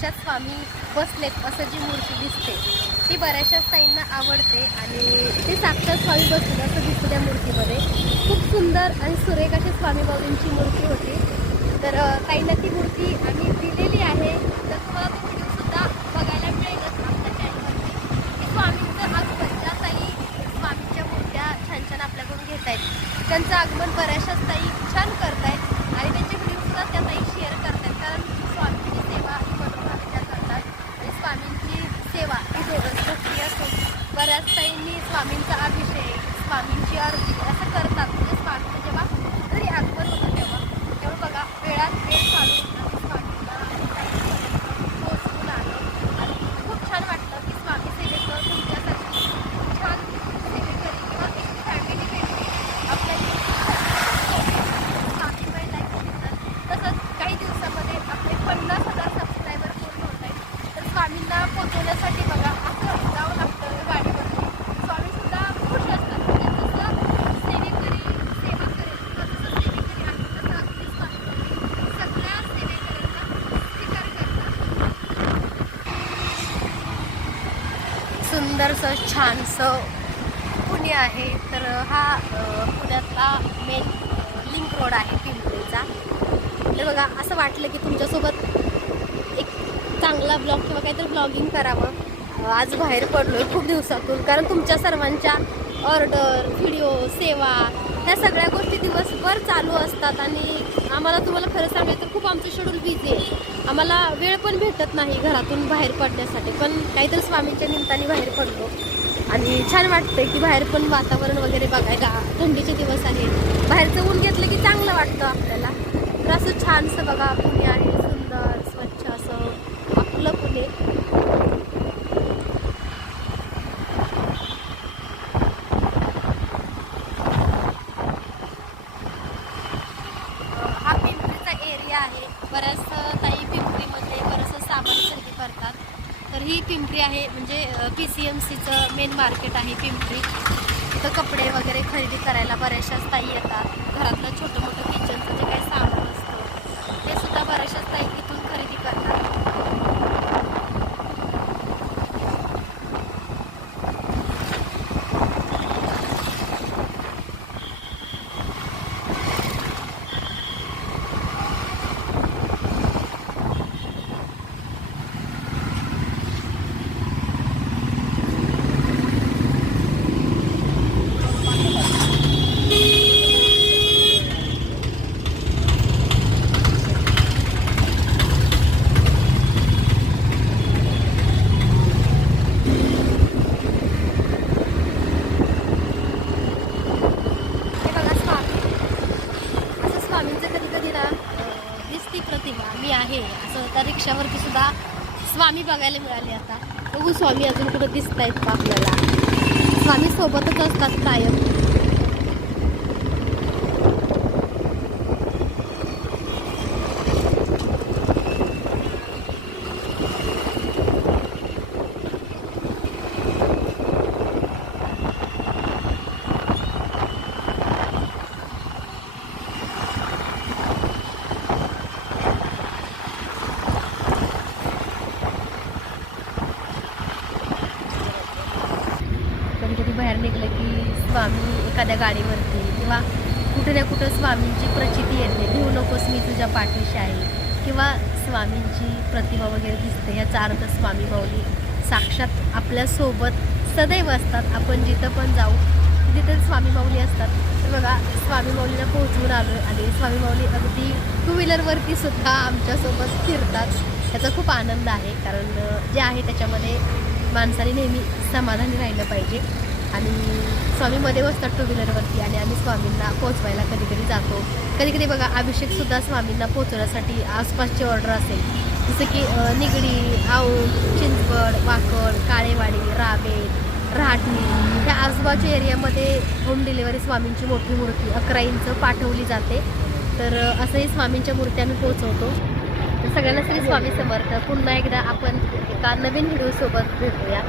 बसलेत असं जी मूर्ती दिसते ती बऱ्याचशा ताईंना आवडते आणि ते साक्षात स्वामी बसले असं दिसतं त्या मूर्तीमध्ये. खूप सुंदर आणि सुरेख अशी स्वामी बाबूंची मूर्ती होती. तर अ, ताईंना ती मूर्ती आम्ही दिलेली आहे. तर मग तो व्हिडिओ सुद्धा बघायला मिळेलच आपल्या चॅनलवरती की स्वामींचं आगमन ज्या ताई स्वामींच्या मूर्त्या छान छान आपल्याकडून घेत आहेत त्यांचं आगमन बऱ्याचशाच ताई छान करतायत आणि त्यांचे व्हिडिओ सुद्धा त्या ताई शेअर करतायत कारण स्वामींची सेवा ही मनोभावे त्या करतात आणि स्वामींची सेवा ही जोरस भक्ती असून बऱ्याच ताईंनी स्वामींचा अभिषेक स्वामींची आरती असं करतात म्हणजे स्वामींचं जेव्हा घरी आगमन होतं तेव्हा तेव्हा बघा वेळात वेळ काढून आम्ही स्वामींना ताईंपर्यंत पोहोचवून आलो आणि खूप छान वाटलं की स्वामी सेवेचं तुमच्यासाठी छान सेवेकरी किंवा एक फॅमिली भेटली आपल्या स्वामीमय लाईफ भेटतात तसंच काही दिवसामध्ये आपले पन्नास हजार सबस्क्रायबर पूर्ण होत आहेत तर स्वामींना पोहोचवण्यासाठी बघा असं जावं लागतं गाडीवरती स्वामी सुद्धा खुश असतात म्हणजे जसं सेवेकरी सेवा करेल किंवा जसं सेवेकरी आहे तसं अगदी स्वामी सगळ्या सेवेकऱ्यांना स्वीकार करतात सुंदरसं छानसं पुणे आहे. तर हा पुण्यातला मेन लिंक रोड आहे पिंपरीचा. तर बघा असं वाटलं की तुमच्यासोबत एक चांगला ब्लॉग किंवा काहीतरी ब्लॉगिंग करावं. आज बाहेर पडलो आहे खूप दिवसातून. कारण तुमच्या सर्वांच्या ऑर्डर व्हिडिओ सेवा ह्या सगळ्या गोष्टी दिवसभर चालू असतात आणि आम्हाला तुम्हाला खरं सांगायचं तर खूप आमचं शेड्यूल बिझी आहे. आम्हाला वेळ पण भेटत नाही घरातून बाहेर पडण्यासाठी पण काहीतरी स्वामींच्या निमित्ताने बाहेर पडलो. आणि छान वाटतंय की बाहेर पण वातावरण वगैरे बघायला थंडीचे दिवस आहे बाहेरचं ऊन घेतलं की चांगलं वाटतं आपल्याला. तर असं छानसं बघा पुणे आहे सुंदर स्वच्छ असं आपलं पुणे अं, हा पिंपरीचा एरिया आहे बऱ्याच ताई पिंपरीमध्ये बरंचसं सामान खरेदी करतात. तर ही पिंपरी आहे म्हणजे पी सी एम सीचं मेन मार्केट आहे पिंपरी. इथं कपडे वगैरे खरेदी करायला बऱ्याचशाच ताई येतात. घरातलं छोटं मोठं किचनचं जे काही सामान असतं ते सुद्धा बऱ्याचशाच ताई इथून खरेदी करतात हे बघा स्वामी असं स्वामींचं कधी कधी ना अं, दिसती प्रतिमा मी आहे असं आता रिक्षावरती सुद्धा स्वामी बघायला मिळाले आता. बघू स्वामी अजून कुठं दिसत आहेत का आपल्याला. स्वामी सोबतच असतात कायम कधी कधी बाहेर निघलं की स्वामी एखाद्या गाडीवरती किंवा कुठे ना कुठं स्वामींची प्रचिती येते. घेऊ नकोस मी तुझ्या पाठीशी आहे. किंवा स्वामींची प्रतिमा वगैरे दिसते. ह्याचा अर्थ स्वामी माऊली साक्षात आपल्यासोबत सदैव असतात. आपण जिथं पण जाऊ तिथे स्वामी माऊली असतात. तर बघा स्वामी माऊलीला पोहोचवून आलो आणि स्वामी माऊली अगदी टू व्हीलरवरती सुद्धा आमच्यासोबत फिरतात. त्याचा खूप आनंद आहे. कारण जे आहे त्याच्यामध्ये माणसाने नेहमी समाधानी राहिलं पाहिजे. आणि स्वामीमध्ये बसतात टू व्हीलरवरती आणि आम्ही स्वामींना पोचवायला कधी कधी जातो. कधी कधी बघा अभिषेकसुद्धा स्वामींना पोचवण्यासाठी आसपासची ऑर्डर असेल. जसं की निगडी आऊल चिंचवड वाकड काळेवाडी रावेत राहाटणी ह्या आजूबाजूच्या एरियामध्ये होम डिलिव्हरी स्वामींची मोठी मूर्ती अकरा इंच पाठवली जाते. तर असंही स्वामींच्या मूर्ती आम्ही पोचवतो सगळ्यांना श्री स्वामी समर्थ. पुन्हा एकदा आपण एका नवीन व्हिडिओसोबत भेटूया.